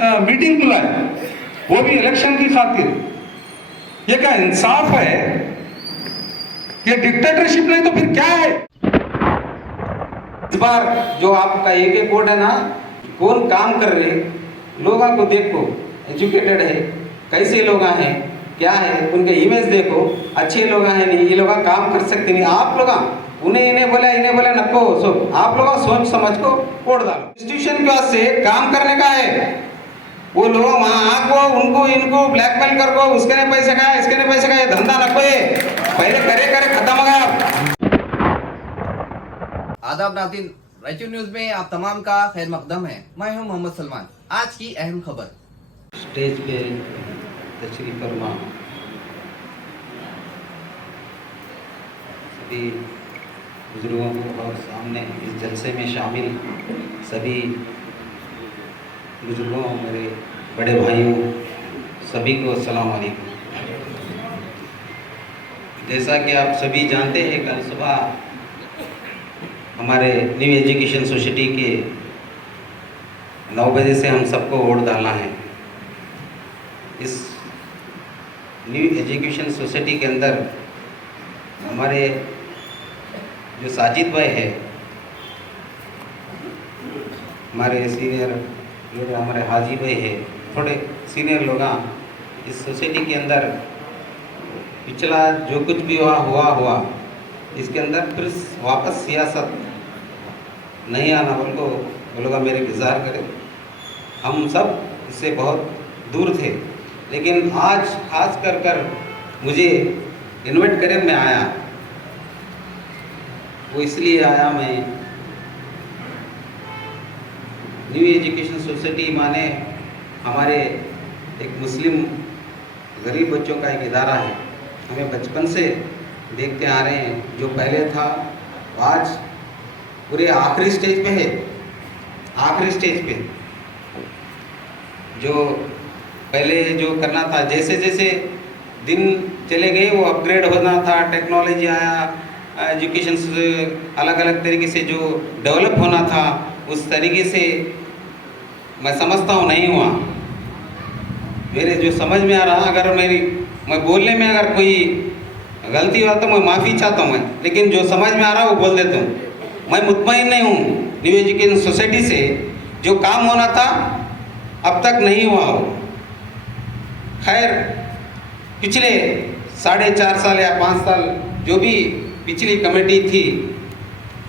Meeting बुलाए, वो भी इलेक्शन की खातिर। ये क्या इंसाफ है? ये डिक्टेटरशिप नहीं तो फिर क्या है? इस बार जो आपका एक वोट है ना, कौन काम कर रहे लोगों को देखो, एजुकेटेड है, कैसे लोग हैं, क्या है, उनके इमेज देखो, अच्छे लोग हैं नहीं, ये लोग काम कर सकते नहीं। आप लोग इन्हें बोला नको, सो आप लोग सोच समझ को वोट डालो। इंस्टीट्यूशन के वास्ते काम करने का है, वो लोग वहाँ आको उनको इनको ब्लैकमेल कर को, उसके ने पैसे का इसके ने पैसे का, ये धंधा नको है, पहले करे खत्म हो गया। आदाब नाज़रीन, रायचूर न्यूज में आप तमाम का खैर मकदम है। मैं हूं मोहम्मद सलमान। आज की अहम खबर। स्टेज पे तशरीफ फरमा सभी बुजुर्गों को और सामने इस जलसे में शामिल सभी बुजुर्गों, मेरे बड़े भाइयों, सभी को अस्सलाम वालेकुम। जैसा कि आप सभी जानते हैं, कल सुबह हमारे न्यू एजुकेशन सोसाइटी के 9 बजे से हम सबको वोट डालना है। इस न्यू एजुकेशन सोसाइटी के अंदर हमारे जो साजिद भाई है, हमारे सीनियर जो हमारे हाजी भाई है, थोड़े सीनियर लोग इस सोसाइटी के अंदर पिछला जो कुछ भी हुआ इसके अंदर फिर वापस सियासत नहीं आना बोल को वो लोग मेरे इंतज़ार करें। हम सब इससे बहुत दूर थे, लेकिन आज खास कर मुझे इनवाइट करे मैं आया। वो इसलिए आया, मैं न्यू एजुकेशन सोसाइटी माने हमारे एक मुस्लिम गरीब बच्चों का एक इदारा है। हमें बचपन से देखते आ रहे हैं, जो पहले था आज पूरे आखिरी स्टेज पे है। आखिरी स्टेज पे जो पहले जो करना था, जैसे जैसे दिन चले गए वो अपग्रेड होना था, टेक्नोलॉजी आया, एजुकेशन अलग अलग तरीके से जो डेवलप होना था, उस तरीके से मैं समझता हूँ नहीं हुआ। मेरे जो समझ में आ रहा, अगर मैं बोलने में अगर कोई गलती हुआ तो मैं माफ़ी चाहता हूँ मैं, लेकिन जो समझ में आ रहा है वो बोल देता हूँ। मैं मुतमईन नहीं हूँ न्यू एजुकेशन सोसाइटी से जो काम होना था अब तक नहीं हुआ हो। खैर पिछले 4.5 साल या 5 साल जो भी पिछली कमेटी थी,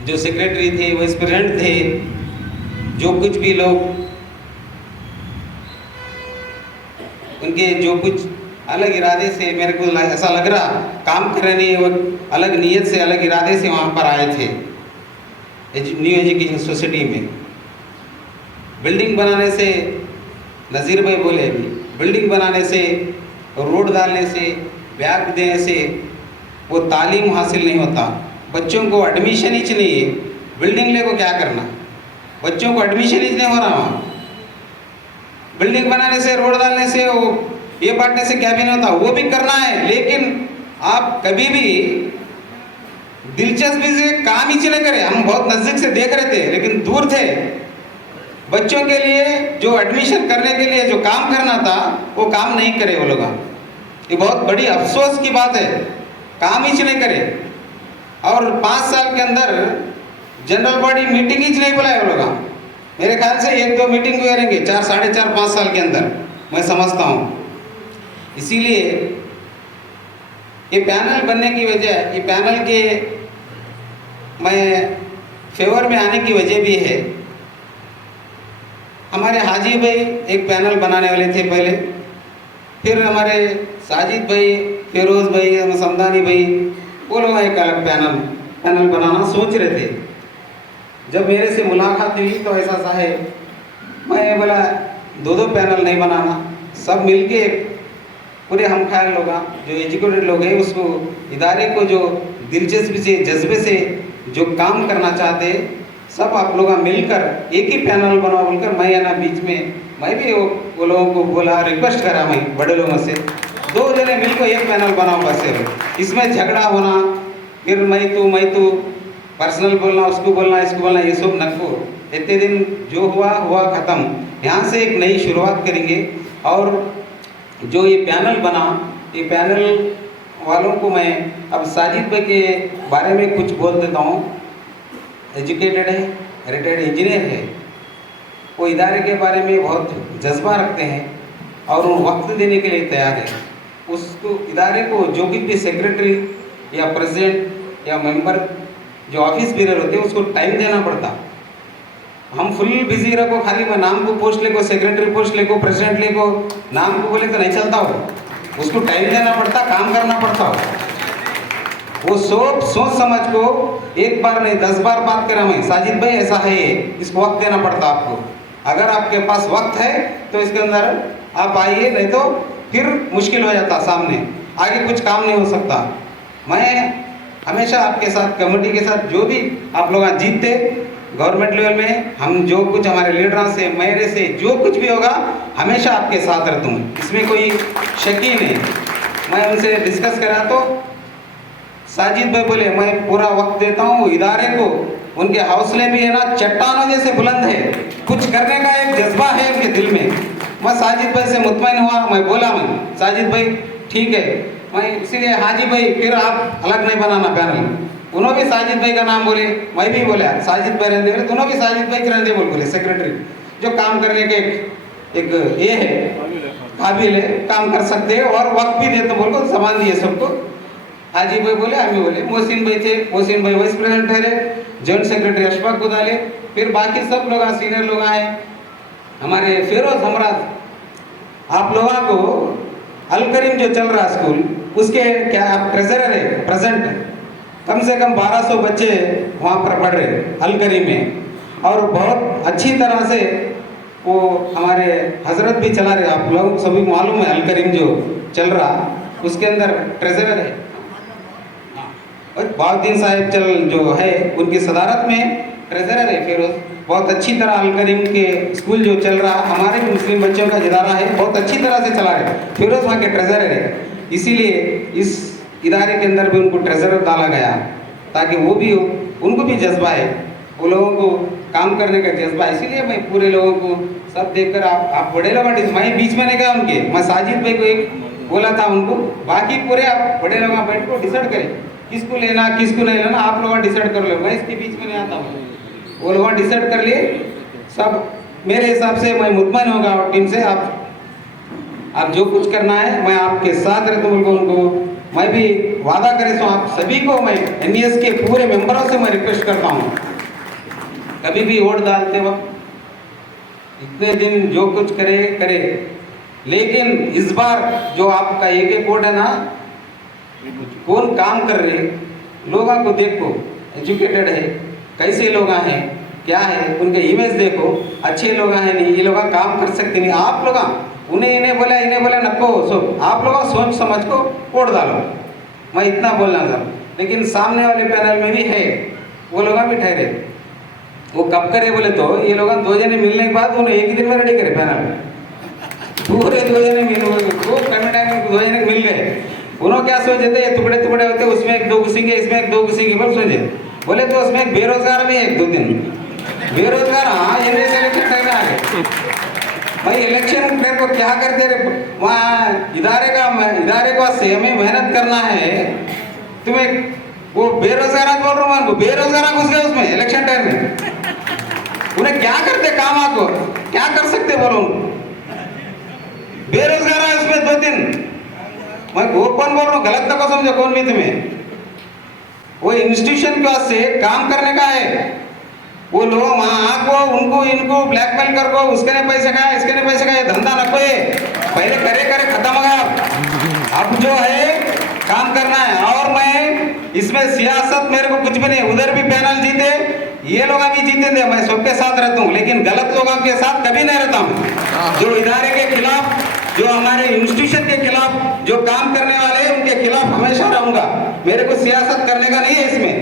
जो सेक्रेटरी थे, वाइस प्रेसिडेंट थे, जो कुछ भी लोग उनके जो कुछ अलग इरादे से, मेरे को ऐसा लग रहा काम करने वो अलग नीयत से, अलग इरादे से वहाँ पर आए थे न्यू एजुकेशन सोसाइटी में। बिल्डिंग बनाने से, नज़ीर भाई बोले अभी, बिल्डिंग बनाने से, रोड डालने से, बैग देने से वो तालीम हासिल नहीं होता। बच्चों को एडमिशन ही नहीं है, बिल्डिंग ले को क्या करना, बच्चों को एडमिशन ही नहीं हो रहा वहाँ। बिल्डिंग बनाने से, रोड डालने से, वो ये बांटने से क्या भी नहीं होता, वो भी करना है, लेकिन आप कभी भी दिलचस्पी से काम ही नहीं करे। हम बहुत नज़दीक से देख रहे थे, लेकिन दूर थे। बच्चों के लिए जो एडमिशन करने के लिए जो काम करना था वो काम नहीं करे वो लोग। ये बहुत बड़ी अफसोस की बात है, काम ही नहीं करे। और 5 साल के अंदर जनरल बॉडी मीटिंग ही नहीं बुलाए वो लोग। मेरे ख्याल से 1-2 मीटिंग भी करेंगे 4-5 साल के अंदर, मैं समझता हूँ। इसीलिए ये पैनल बनने की वजह, ये पैनल के मैं फेवर में आने की वजह भी है। हमारे हाजी भाई एक पैनल बनाने वाले थे पहले, फिर हमारे साजिद भाई, फिरोज भाई, समदानी भाई, वो लोग एक अलग पैनल बनाना सोच रहे थे। जब मेरे से मुलाकात हुई तो ऐसा सा है, मैं बोला 2-2 पैनल नहीं बनाना, सब मिलके पूरे हम ख्याल लोग जो एजुकेटेड लोग हैं उसको, इदारे को जो दिलचस्पी से, जज्बे से जो काम करना चाहते, सब आप लोग मिलकर एक ही पैनल बनाओ बोलकर मैं है ना बीच में, मैं भी वो लोगों को बोला, रिक्वेस्ट करा मैं बड़े लोगों से, 2 जने मिलकर एक पैनल बनाओ बस। इसमें झगड़ा होना, फिर मैं तू पर्सनल बोलना, उसको बोलना, इसको बोलना, ये सब नको। इतने दिन जो हुआ हुआ खत्म। यहाँ से एक नई शुरुआत करेंगे। और जो ये पैनल बना, ये पैनल वालों को मैं अब साजिद भाई के बारे में कुछ बोल देता हूँ। एजुकेटेड है, रिटायर्ड इंजीनियर है, वो इदारे के बारे में बहुत जज्बा रखते हैं और वो वक्त देने के लिए तैयार है। उसको इदारे को जो भी सेक्रेटरी या प्रेसिडेंट या मेंबर जो ऑफिस बीरर होते हैं उसको टाइम देना पड़ता। हम फुल बिजी रखो, खाली मैं नाम को पोस्ट लेको, सेक्रेटरी पोस्ट लेको, प्रेसिडेंट लेको, नाम को बोले तो नहीं चलता हो। उसको टाइम देना पड़ता, काम करना पड़ता हो। वो सोच समझ को एक बार नहीं 10 बार बात करा मैं, साजिद भाई ऐसा है ये, इसको वक्त देना पड़ता आपको। अगर आपके पास वक्त है तो इसके अंदर आप आइए, नहीं तो फिर मुश्किल हो जाता, सामने आगे कुछ काम नहीं हो सकता। मैं हमेशा आपके साथ, कमेटी के साथ, जो भी आप लोग जीतते गवर्नमेंट लेवल में, हम जो कुछ हमारे लीडरों से, मेरे से जो कुछ भी होगा हमेशा आपके साथ रहता हूँ, इसमें कोई शक ही नहीं। मैं उनसे डिस्कस करा तो साजिद भाई बोले मैं पूरा वक्त देता हूँ इदारे को। उनके हौसले भी है ना चट्टानों जैसे बुलंद है, कुछ करने का एक जज्बा है उनके दिल में। मैं साजिद भाई से मुतमईन हुआ, मैं बोला मैं साजिद भाई ठीक है, मैं इसीलिए हाजी भाई फिर आप अलग नहीं बनाना पैनल। उन्होंने भी साजिद भाई का नाम बोले, मैं भी बोला साजिद भाई रहने बोले, दोनों भी साजिद भाई के रहने बोले सेक्रेटरी, जो काम करने के एक ये है, काबिल है, काम कर सकते हैं और वक्त भी देते बोल को सामान दिए सबको। हाजी भाई बोले, हम भी बोले। मोहसिन भाई थे, मोहसिन भाई वाइस प्रेसिडेंट ठहरे, जॉइंट सेक्रेटरी अशफाक गुदाले, फिर बाकी सब लोग सीनियर लोग आए। हमारे फिरोज हमराज, आप लोगों को अल करीम जो चल रहा स्कूल, उसके क्या आप ट्रेजरर है प्रेजेंट। कम से कम 1200 बच्चे वहाँ पर पढ़ रहे अल करीम में, और बहुत अच्छी तरह से वो हमारे हजरत भी चला रहे। आप लोग सभी मालूम है अल करीम जो चल रहा, उसके अंदर ट्रेजरर है बाउद्दीन साहिब चल जो है, उनकी सदारत में ट्रेजरर है फिरोज। बहुत अच्छी तरह अल करीम के स्कूल जो चल रहा, हमारे भी मुस्लिम बच्चों का इदारा है, बहुत अच्छी तरह से चला रहे। फिरोज वहाँ के ट्रेजरर है, इसीलिए इस इदारे के अंदर भी उनको ट्रेजरर डाला गया, ताकि वो भी, उनको भी जज्बा है, वो लोगों को काम करने का जज्बा। इसीलिए मैं पूरे लोगों को सब देखकर आप बड़े लोग, मैं बीच में नहीं गया उनके, मैं साजिद भाई को एक बोला था उनको, बाकी पूरे आप बड़े लोग बैठ को डिसाइड करें किसको लेना किसको नहीं लेना, आप लोग डिसाइड कर लो, मैं इसके बीच में नहीं आता हूँ। वो लोग डिसाइड कर लिए सब, मेरे हिसाब से मैं मुतमईन होगा और टीम से। आप जो कुछ करना है मैं आपके साथ रहता हूँ। उनको मैं भी वादा करे तो आप सभी को, मैं एनईएस के पूरे मेंबरों से मैं रिक्वेस्ट करता हूँ, कभी भी वोट डालते वक्त इतने दिन जो कुछ करे, लेकिन इस बार जो आपका एक वोट है ना, कौन काम कर रहे लोगों को देखो, एजुकेटेड है, कैसे लोग हैं, क्या है, उनके इमेज देखो, अच्छे लोग हैं नहीं, ये लोग काम कर सकते नहीं। आप लोग उन्हें इन्हें बोला नको, सो आप लोग सोच समझ को वोट डालो, मैं इतना बोलना था। लेकिन सामने वाले पैनल में भी है, वो लोग भी ठहरे, वो कब करे बोले तो ये लोग 2 जने मिलने के बाद उन्हें एक ही दिन में रेडी करे पैनल, पूरे 2 जने मिल, खूब कमेटी में 2 जने मिल गए। उन्होंने क्या सोचे थे, ये टुकड़े टुकड़े होते, उसमें 1 2 घुसेंगे, इसमें 1 2 घुसेंगे, बोल सोचे बोले तो उसमें एक बेरोजगार भी है, 1 2 दिन बेरोजगार। हाँ, ये इलेक्शन टाइम में आ गए भाई, इलेक्शन मेरे को क्या करते रहे वहाँ इदारे को से हमें मेहनत करना है, तुम्हें वो बेरोजगार बोल रहा हूँ, बेरोजगार घुस गए उसमें इलेक्शन टाइम में। उन्हें क्या करते काम, आपको क्या कर सकते बोलो, बेरोजगार है उसमें 2 दिन। मैं वो कौन बोल रहा हूँ, गलत ना समझो कौन भी तुम्हें, वो इंस्टीट्यूशन के से काम करने का है। वो लोग वहाँ आको उनको इनको ब्लैकमेल कर को, उसके ने पैसे खाए, इसके ने पैसे खाए, धंधा न कोई पहले करे खत्म हो गया। अब जो है काम करना है, और मैं इसमें सियासत मेरे को कुछ भी नहीं, उधर भी पैनल जीते, ये लोग भी जीते थे, मैं सबके साथ रहता हूँ, लेकिन गलत लोगों के साथ कभी नहीं रहता हूँ। जो इदारे के खिलाफ, जो हमारे इंस्टीट्यूशन के खिलाफ जो काम करने वाले हैं, उनके खिलाफ हमेशा रहूंगा। मेरे को सियासत करने का नहीं है इसमें,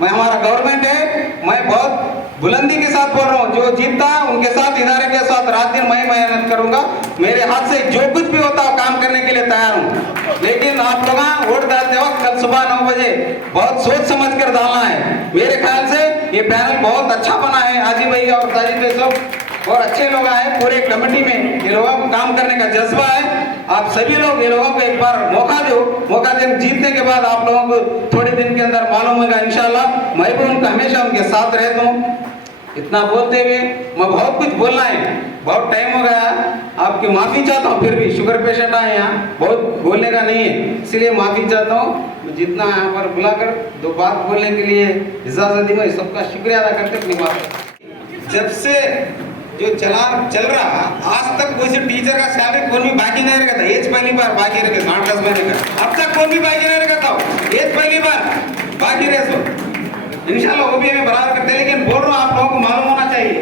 मैं हमारा गवर्नमेंट है, मैं बहुत बुलंदी के साथ बोल रहा हूँ, जो जीतता उनके साथ, इदारे के साथ रात दिन मैं मेहनत करूंगा। मेरे हाथ से जो कुछ भी होता है काम करने के लिए लिए तैयार हूँ, लेकिन आप लोग वोट डालते वक्त कल सुबह 9 बजे बहुत सोच समझ कर डालना है। मेरे ख्याल से ये पैनल बहुत अच्छा बना है। हाजी भाई और ताजिद भाई सब और अच्छे लोग आए, पूरे कमेटी में ये लोगों को काम करने का जज्बा है। आप सभी लोग ये लोगों को एक बार मौका दो, मौका देने जीतने के बाद आप लोगों को थोड़े दिन के अंदर मालूम होगा इंशाल्लाह। मैं भी उनका हमेशा उनके साथ रहता हूँ। इतना बोलते हुए मैं बहुत कुछ बोलना है, बहुत टाइम हो गया, आपकी माफी चाहता हूँ। फिर भी शुगर पेशेंट आए यहाँ, बहुत बोलने का नहीं है, इसलिए माफी चाहता हूँ। जितना यहाँ पर बुलाकर 2 बात बोलने के लिए इजाजत दी, मैं सबका शुक्रिया अदा करते अपनी बात। जब से जो चल रहा आज तक कोई से टीचर का सैलरी कौन भी बाकी नहीं रखा था। एज पहली बार बाकी रखे 8-10 महीने का, अब तक कौन भी बाकी नहीं रखा था। एज पहली बार बाकी रहे सो इंशाल्लाह वो भी हमें बराबर करते हैं, लेकिन बोल रहा हूँ आप लोगों को मालूम होना चाहिए।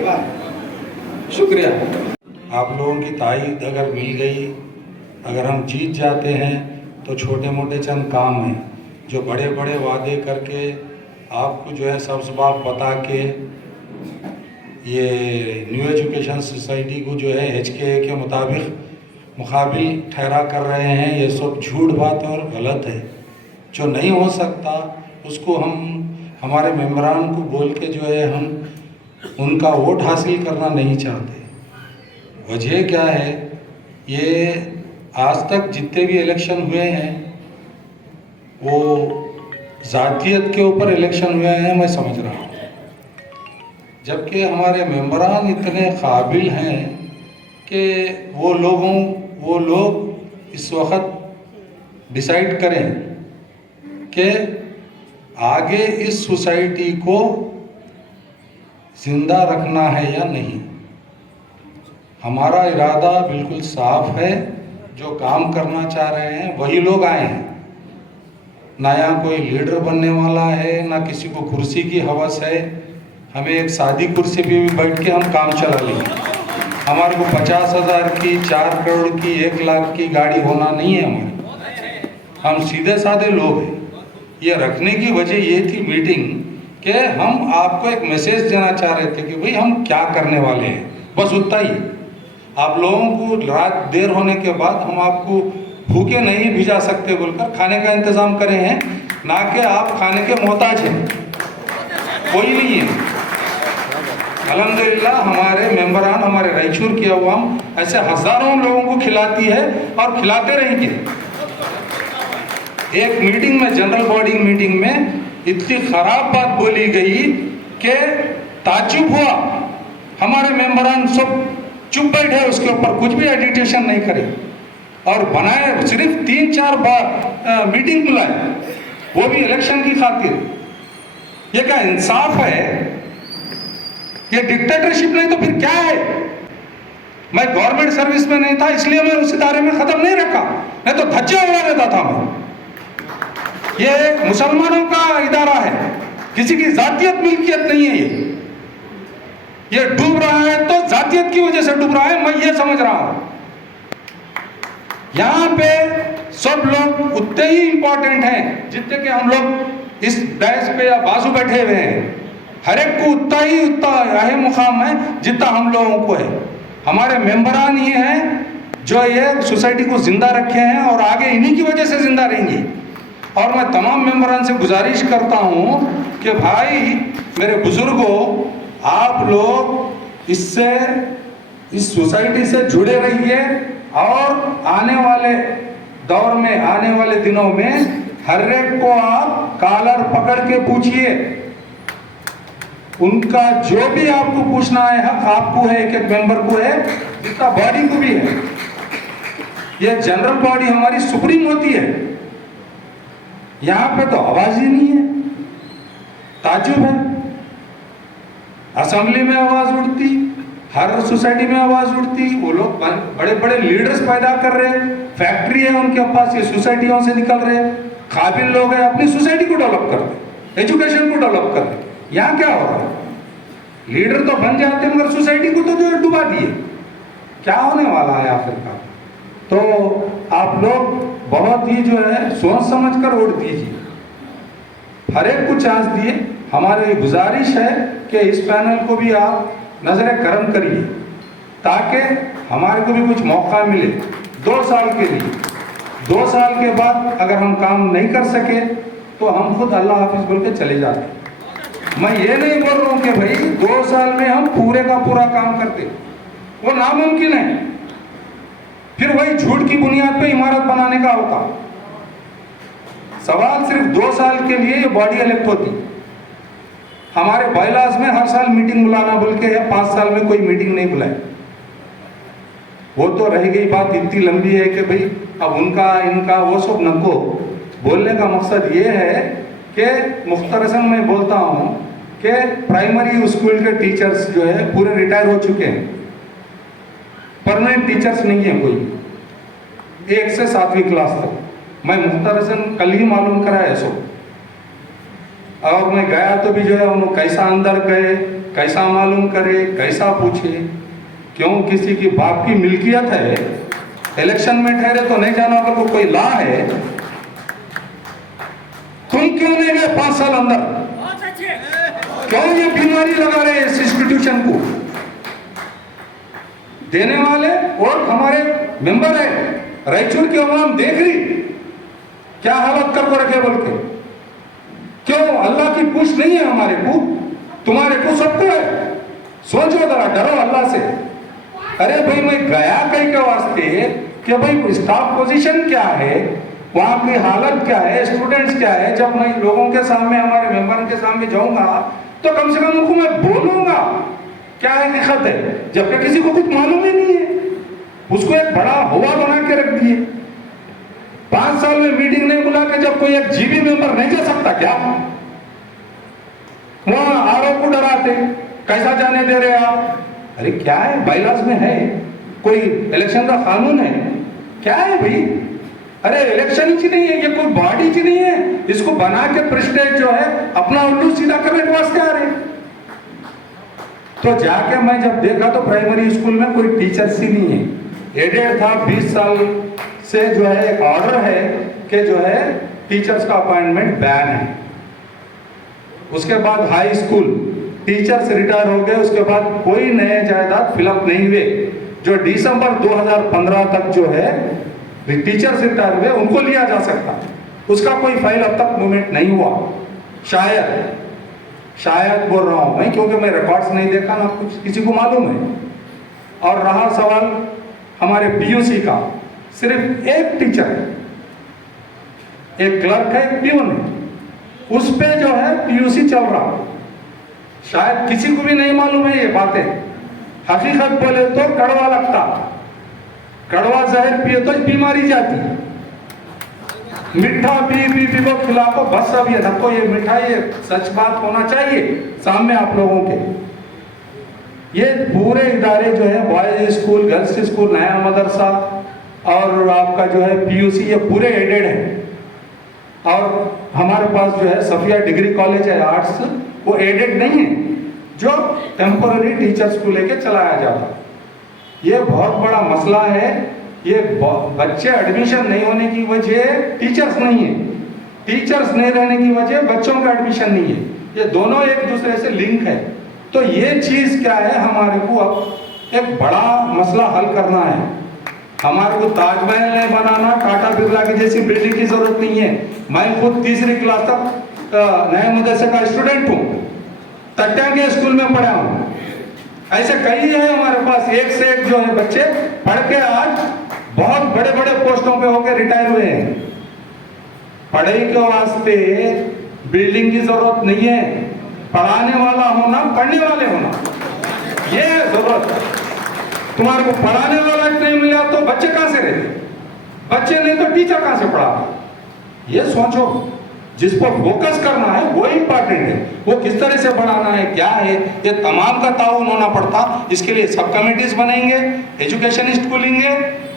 शुक्रिया। आप लोगों की ताईद अगर मिल गई, अगर हम जीत जाते हैं तो छोटे मोटे चंद काम हैं, जो बड़े बड़े वादे करके आपको जो है सब बात बता के ये न्यू एजुकेशन सोसाइटी को जो है HKA के मुताबिक मुकाबिल ठहरा कर रहे हैं, ये सब झूठ बात और गलत है। जो नहीं हो सकता उसको हम हमारे मेम्बरान को बोल के जो है हम उनका वोट हासिल करना नहीं चाहते। वजह क्या है, ये आज तक जितने भी इलेक्शन हुए हैं वो जातियत के ऊपर इलेक्शन हुए हैं, मैं समझ रहा हूँ। जबकि हमारे मेंबरान इतने काबिल हैं कि वो लोग इस वक्त डिसाइड करें कि आगे इस सोसाइटी को जिंदा रखना है या नहीं। हमारा इरादा बिल्कुल साफ है, जो काम करना चाह रहे हैं वही लोग आए हैं। ना यहाँ कोई लीडर बनने वाला है, ना किसी को कुर्सी की हवस है। हमें एक सादी कुर्सी पे भी बैठ के हम काम चला लेंगे। हमारे को 50,000 की, 4 करोड़ की, 1 लाख की गाड़ी होना नहीं है हमारी। हम सीधे साधे लोग हैं। ये रखने की वजह ये थी मीटिंग कि हम आपको एक मैसेज देना चाह रहे थे कि भाई हम क्या करने वाले हैं, बस उतना ही। आप लोगों को रात देर होने के बाद हम आपको भूखे नहीं भिजा सकते बोलकर खाने का इंतज़ाम करे हैं, ना कि आप खाने के मोहताज हैं, कोई नहीं है। अल्हम्दुलिल्लाह हमारे मेंबरान, हमारे रायचूर की अवाम ऐसे हज़ारों लोगों को खिलाती है और खिलाते रहेंगे। एक मीटिंग में, जनरल बॉडी मीटिंग में इतनी ख़राब बात बोली गई कि ताज्जुब हुआ। हमारे मेंबरान सब चुप बैठे, उसके ऊपर कुछ भी एडिटेशन नहीं करे और बनाए, सिर्फ 3-4 बार मीटिंग बुलाए, वो भी इलेक्शन की खातिर। ये क्या इंसाफ है? ये डिक्टेटरशिप नहीं तो फिर क्या है? मैं गवर्नमेंट सर्विस में नहीं था इसलिए मैं उस इदारे में खत्म नहीं रखा, नहीं तो धज्जे उड़ा देता था मैं। ये मुसलमानों का इदारा है, किसी की जातियत मिल्कियत नहीं है। ये डूब रहा है तो जातियत की वजह से डूब रहा है, मैं ये समझ रहा हूं। यहाँ पे सब लोग उतने ही इंपॉर्टेंट हैं जितने कि हम लोग इस डैश पे या बाजू बैठे हुए हैं। हर एक को उतना अहम मुकाम है जितना हम लोगों को है। हमारे मेंबरान ही हैं जो ये सोसाइटी को जिंदा रखे हैं और आगे इन्हीं की वजह से जिंदा रहेंगी। और मैं तमाम मेंबरान से गुजारिश करता हूँ कि भाई मेरे बुजुर्गों, आप लोग इस सोसाइटी से जुड़े रहिए और आने वाले दौर में, आने वाले दिनों में हर एक को आप कॉलर पकड़ के पूछिए। उनका जो भी आपको पूछना है हक आपको है, एक एक मेंबर को है, जितना बॉडी को भी है। ये जनरल बॉडी हमारी सुप्रीम होती है, यहाँ पे तो आवाज ही नहीं है। ताज्जुब है, असेंबली में आवाज उठती, हर सोसाइटी में आवाज उठती। वो लोग बड़े बड़े लीडर्स पैदा कर रहे हैं, फैक्ट्री है उनके पास, ये सोसाइटियों से निकल रहे, काबिल लोग हैं, अपनी सोसाइटी को डेवलप करते, एजुकेशन को डेवलप करते। यहाँ क्या हो रहा है? लीडर तो बन जाते मगर सोसाइटी को तो जो डुबा दिए। क्या होने वाला है आखिरकार? तो आप लोग बहुत ही जो है सोच समझ कर वोट दीजिए, हर एक को चांस दिए। हमारी गुजारिश है कि इस पैनल को भी आप नजर करम करिए ताकि हमारे को भी कुछ मौका मिले 2 साल के लिए। 2 साल के बाद अगर हम काम नहीं कर सके तो हम खुद अल्लाह हाफिज बोल के चले जाते हैं। मैं ये नहीं बोल रहा हूँ कि भाई 2 साल में हम पूरे का पूरा काम करते, वो नामुमकिन है। फिर वही झूठ की बुनियाद पे इमारत बनाने का होता। सवाल सिर्फ 2 साल के लिए ये बॉडी इलेक्ट होती। हमारे बायलॉज में हर साल मीटिंग बुलाना बोल के, या 5 साल में कोई मीटिंग नहीं बुलाए। वो तो रह गई बात इतनी लंबी है कि भाई अब उनका इनका वो सब नको। बोलने का मकसद ये है कि मुख्तरसन मैं बोलता हूँ कि प्राइमरी स्कूल के टीचर्स जो है पूरे रिटायर हो चुके हैं। परमानेंट टीचर्स नहीं है कोई, 1 से 7वीं क्लास तक। मैं मुख्तरसन कल ही मालूम करा है सो। और मैं गया तो भी जो है उन्होंने कैसा अंदर गए, कैसा मालूम करे, कैसा पूछे, क्यों किसी की बाप की मिल्कियत है, इलेक्शन में ठहरे तो नहीं जाना, अगर कोई ला है। तुम क्यों नहीं गए 5 साल अंदर? क्यों ये बीमारी लगा रहे इस इंस्टीट्यूशन को? देने वाले और हमारे मेंबर है, रायचूर की अवाम देख रही क्या हालत करके रखे बोल के। क्यों अल्लाह की पूछ नहीं है हमारे को? तुम्हारे को सबको है। सोचो जरा, डरो अल्लाह से। अरे भाई मैं गया कहीं के वास्ते कि भाई स्टाफ पोजीशन क्या है, वहां की हालत क्या है, स्टूडेंट्स क्या है। जब मैं लोगों के सामने, हमारे मेंबर के सामने जाऊंगा तो कम से कम उनको मैं बोलूंगा क्या हकीकत है, जबकि किसी को कुछ मालूम ही नहीं है। उसको एक बड़ा हुआ बना के रख दिए। 5 साल में मीटिंग नहीं बुला के जब कोई एक जीबी मेंबर नहीं जा सकता क्या? वहां आरओ को डराते, कैसा जाने दे रहे आप? अरे क्या है, बाइलास में है कोई इलेक्शन का कानून है क्या है भाई? अरे इलेक्शन ही नहीं है, ये कोई बॉडी ही नहीं है। इसको बना के प्रेसिडेंट जो है अपना उल्लू सीधा करने के वास्ते आ रहे। तो जाके मैं जब देखा तो प्राइमरी स्कूल में कोई टीचर्स ही नहीं है। एडेड था 20 साल से जो है एक ऑर्डर है कि जो है टीचर्स का अपॉइंटमेंट बैन है। उसके बाद हाई स्कूल टीचर्स रिटायर हो गए, उसके बाद कोई नए जायदाद फिलअप नहीं हुए। जो दिसंबर 2015 तक जो है टीचर्स रिटायर हुए उनको लिया जा सकता, उसका कोई फाइल अब तक मूवमेंट नहीं हुआ। शायद बोल रहा हूं मैं, क्योंकि मैं रिकॉर्ड्स नहीं देखा ना कुछ किसी को मालूम है। और रहा सवाल हमारे पीयूसी का, सिर्फ एक टीचर है, एक क्लर्क है, एक पियून है, उस पे जो है पीयूसी चल रहा। शायद किसी को भी नहीं मालूम है ये बातें। हकीकत बोले तो कड़वा लगता, कड़वा जहर पिए तो बीमारी जाती। मीठा पी को खिला को बस। अब ये रखो, ये मीठा, ये सच बात होना चाहिए सामने आप लोगों के। ये पूरे इदारे जो है बॉयज स्कूल, गर्ल्स स्कूल, नया मदरसा और आपका जो है पीयूसी, ये पूरे एडेड है। और हमारे पास जो है सफिया डिग्री कॉलेज है आर्ट्स, वो एडेड नहीं है, जो टेम्पोररी टीचर्स को लेके चलाया जाता। ये बहुत बड़ा मसला है। ये बच्चे एडमिशन नहीं होने की वजह टीचर्स नहीं है, टीचर्स नहीं रहने की वजह बच्चों का एडमिशन नहीं है। ये दोनों एक दूसरे से लिंक है। तो ये चीज क्या है, हमारे को अब एक बड़ा मसला हल करना है। हमारे को ताजमहल नहीं बनाना, टाटा बिरला की जैसी बिल्डिंग की जरूरत नहीं है। मैं खुद 3री क्लास तक नए मदरसे का स्टूडेंट हूँ, तट्टा के स्कूल में पढ़ा हूँ। ऐसे कई है हमारे पास, एक से एक जो है बच्चे पढ़ के आज बहुत बड़े बड़े पोस्टों पे होकर रिटायर हुए हैं। पढ़ाई के वास्ते बिल्डिंग की जरूरत नहीं है, पढ़ाने वाला होना, पढ़ने वाले होना, ये है जरूरत। तुम्हारे को पढ़ाने वाला नहीं मिला तो बच्चे कहां से रहते? बच्चे नहीं तो टीचर कहां से पढ़ाते? ये सोचो, जिस पर फोकस करना है वो इंपॉर्टेंट है। वो किस तरह से बढ़ाना है, क्या है, ये तमाम का ताउन होना पड़ता। इसके लिए सब कमेटीज बनेंगे, एजुकेशनिस्ट को लेंगे,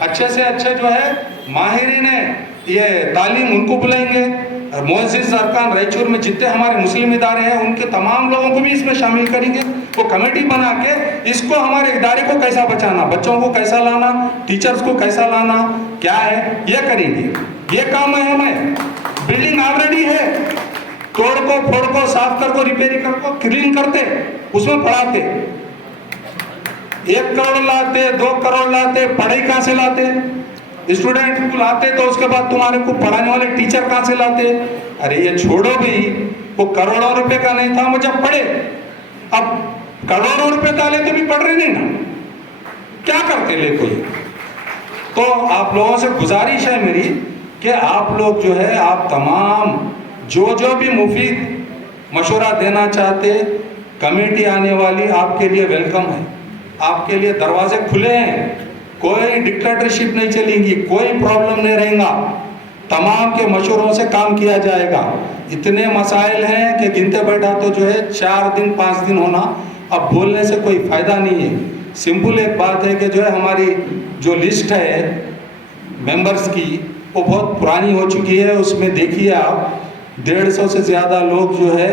अच्छे से अच्छे जो है माहिरीन है ये तालीम, उनको बुलाएंगे। और मुअज्जिज़ अरकान रायचूर में जितने हमारे मुस्लिम इदारे हैं उनके तमाम लोगों को भी इसमें शामिल करेंगे। वो कमेटी बना के इसको हमारे इदारे को कैसा बचाना, बच्चों को कैसा लाना, टीचर्स को कैसा लाना, क्या है ये करेंगे। ये काम है हमें। बिल्डिंग ऑलरेडी है, तोड़ को फोड़ को साफ कर को रिपेयरिंग कर को क्लीन करते, उसमें पढ़ाते। 1 करोड़ लाते, 2 करोड़ लाते, पढ़ाई कहां से लाते? स्टूडेंट को लाते तो उसके बाद तुम्हारे को पढ़ाने वाले टीचर कहाँ से लाते? अरे ये छोड़ो भी, वो करोड़ों रुपए का नहीं था, मुझे पढ़े, अब करोड़ों रुपए डाले तो भी पढ़ रहे नहीं ना, क्या करते ले कोई? तो आप लोगों से गुजारिश है मेरी कि आप लोग जो है, आप तमाम जो भी मुफीद मशवरा देना चाहते, कमेटी आने वाली आपके लिए वेलकम है, आपके लिए दरवाजे खुले हैं, कोई डिक्टेटरशिप नहीं चलेगी, कोई प्रॉब्लम नहीं रहेगा, तमाम के मशवरों से काम किया जाएगा। इतने मसाइल हैं कि गिनते बैठा तो जो है 4 दिन 5 दिन होना, अब बोलने से कोई फायदा नहीं है। सिंपल एक बात है कि जो है हमारी जो लिस्ट है मेंबर्स की वो बहुत पुरानी हो चुकी है, उसमें देखिए आप 150 से ज़्यादा लोग जो है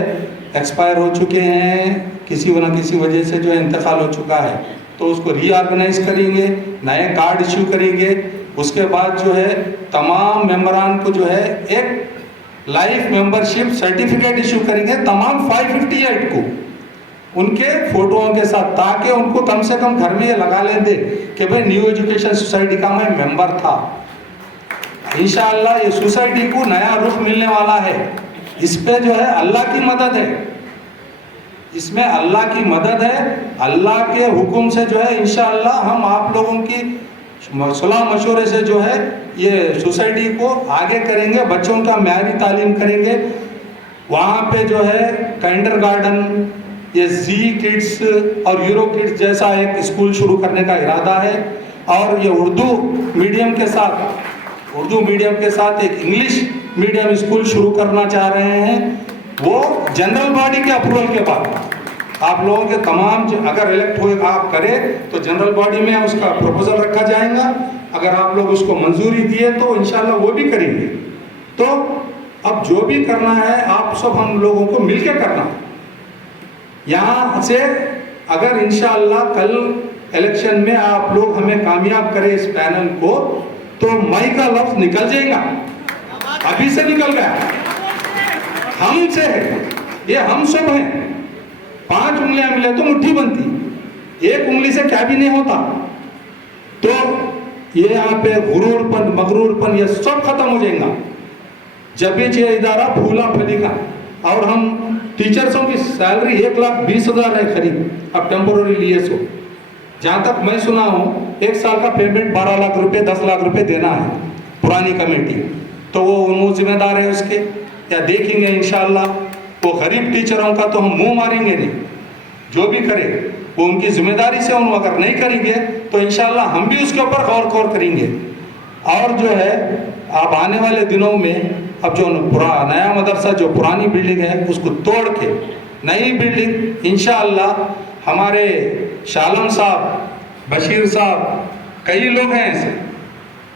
एक्सपायर हो चुके हैं, किसी न किसी वजह से जो है इंतकाल हो चुका है, तो उसको रीऑर्गेनाइज करेंगे, नए कार्ड इशू करेंगे, उसके बाद जो है तमाम मेंबरान को जो है एक लाइफ मेंबरशिप सर्टिफिकेट इशू करेंगे तमाम 558 को, उनके फोटोओं के साथ, ताकि उनको कम से कम घर में ये लगा लें दे कि भाई न्यू एजुकेशन सोसाइटी का मैं मेंबर था। इंशाअल्लाह ये सोसाइटी को नया रुख मिलने वाला है। इस पे जो है अल्लाह की मदद है, इसमें अल्लाह की मदद है, अल्लाह के हुक्म से जो है इंशाअल्लाह हम आप लोगों की सलाह मशवरे से जो है ये सोसाइटी को आगे करेंगे, बच्चों का म्यारी तालीम करेंगे। वहाँ पे जो है काइंडर गार्डन, ये जी किड्स और यूरो किड्स जैसा एक स्कूल शुरू करने का इरादा है, और ये उर्दू मीडियम के साथ एक इंग्लिश मीडियम स्कूल शुरू करना चाह रहे हैं। वो जनरल बॉडी के अप्रूवल के बाद आप लोगों के तमाम, अगर इलेक्ट हुए आप करें तो जनरल बॉडी में उसका प्रपोजल रखा जाएगा, अगर आप लोग उसको मंजूरी दिए तो इंशाल्लाह वो भी करेंगे। तो अब जो भी करना है आप सब हम लोगों को मिलकर करना है। यहाँ से अगर इंशाअल्लाह कल इलेक्शन में आप लोग हमें कामयाब करें इस पैनल को, तो मई का लफ्ज निकल जाएगा, अभी से निकल गया, हमसे है, ये हम सब हैं। 5 उंगलियां मिले तो मुट्ठी बनती, एक उंगली से क्या भी नहीं होता। तो ये यहाँ पे गुरूरपन मगरूरपन ये सब खत्म हो जाएगा जब भी ये इदारा फूला फलेगा। और हम टीचर्सों की सैलरी 1,20,000 है करीब, अब टेम्पोररी लिए सो, जहाँ तक मैं सुना हूँ 1 साल का पेमेंट 12 लाख रुपए 10 लाख रुपए देना है पुरानी कमेटी, तो वो जिम्मेदार है उसके, या देखेंगे इंशाअल्लाह। वो गरीब टीचरों का तो हम मुंह मारेंगे नहीं, जो भी करे वो उनकी जिम्मेदारी से, उन अगर नहीं करेंगे तो इंशाअल्लाह हम भी उसके ऊपर गौर करेंगे। और जो है अब आने वाले दिनों में अब जो नया मदरसा जो पुरानी बिल्डिंग है उसको तोड़ के नई बिल्डिंग इंशाअल्लाह, हमारे शालम साहब, बशीर साहब, कई लोग हैं ऐसे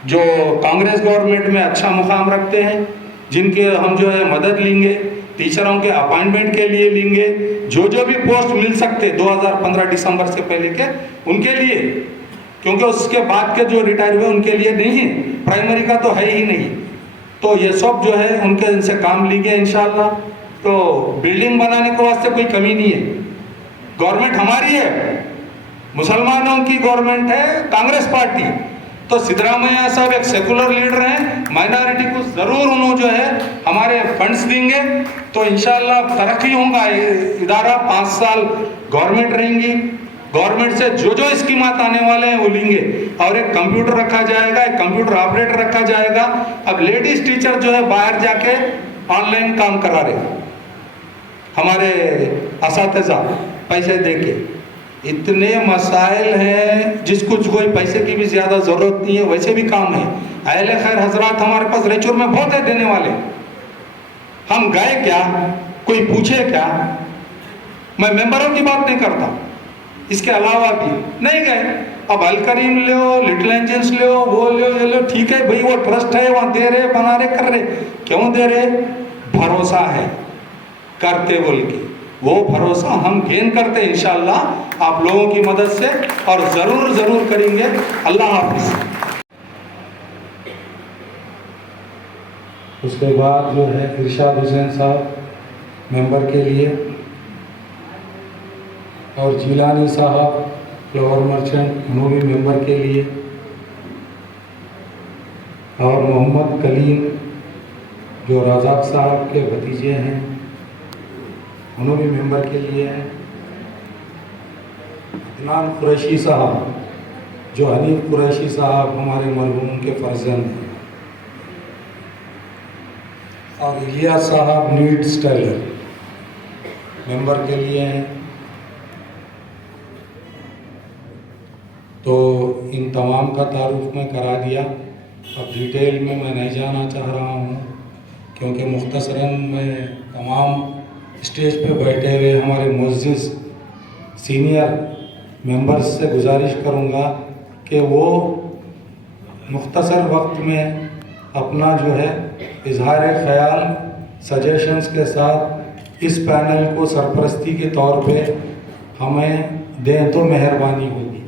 जो कांग्रेस गवर्नमेंट में अच्छा मुकाम रखते हैं, जिनके हम जो है मदद लेंगे, टीचरों के अपॉइंटमेंट के लिए लेंगे, जो भी पोस्ट मिल सकते 2015 दिसंबर से पहले के उनके लिए, क्योंकि उसके बाद के जो रिटायर हुए उनके लिए नहीं है, प्राइमरी का तो है ही नहीं। तो ये सब जो है उनके इनसे काम लेंगे इंशाअल्लाह। तो बिल्डिंग बनाने के वास्ते कोई कमी नहीं है, गवर्नमेंट हमारी है, मुसलमानों की गवर्नमेंट है कांग्रेस पार्टी। तो सिद्धरामैया साहब एक सेकुलर लीडर हैं, माइनॉरिटी को जरूर उन्होंने जो है हमारे फंड्स देंगे, तो इंशाअल्लाह तरक्की होगा इदारा। 5 साल गवर्नमेंट रहेंगी, गवर्नमेंट से जो स्कीमात आने वाले हैं वो लेंगे, और एक कंप्यूटर रखा जाएगा, एक कंप्यूटर ऑपरेटर रखा जाएगा। अब लेडीज टीचर जो है बाहर जाके ऑनलाइन काम करा रहे हमारे असातिज़ा पैसे देके। इतने मसाइल हैं जिसको कोई पैसे की भी ज़्यादा ज़रूरत नहीं है, वैसे भी काम है। अहले खैर हजरात हमारे पास रेचूर में बहुत है देने वाले, हम गए क्या, कोई पूछे क्या? मैं मेंबरों की बात नहीं करता, इसके अलावा भी नहीं गए। अब अल करीम लो, लिटिल एंजल्स लो, वो लो ये लो, ठीक है भाई, वो ट्रस्ट है, वहाँ दे रहे, बना रहे, कर रहे, क्यों दे रहे? भरोसा है करते बोल के, वो भरोसा हम गेन करते हैं इंशाअल्लाह आप लोगों की मदद से, और ज़रूर करेंगे। अल्लाह हाफिज़। उसके बाद जो है इरशाद हुसैन साहब मेंबर के लिए, और जिलानी साहब फ्लावर मर्चेंट उन्होंने मेंबर के लिए, और मोहम्मद कलीम जो रज़ाक साहब के भतीजे हैं, उन्होंने भी मेंबर के लिए हैं। अदनान कुरैशी साहब जो हनीफ कुरैशी साहब हमारे मरहूम के फर्जंद हैं, और इलियास साहब नीड्स टेलर मेंबर के लिए हैं। तो इन तमाम का तारुफ मैं करा दिया। अब डिटेल में मैं नहीं जाना चाह रहा हूँ, क्योंकि मुख्तसरन मैं तमाम स्टेज पे बैठे हुए हमारे मुअज़्ज़िज़ सीनियर मेंबर्स से गुजारिश करूँगा कि वो मुख्तसर वक्त में अपना जो है इजहार ख्याल सजेशंस के साथ इस पैनल को सरपरस्ती के तौर पे हमें दें तो मेहरबानी होगी।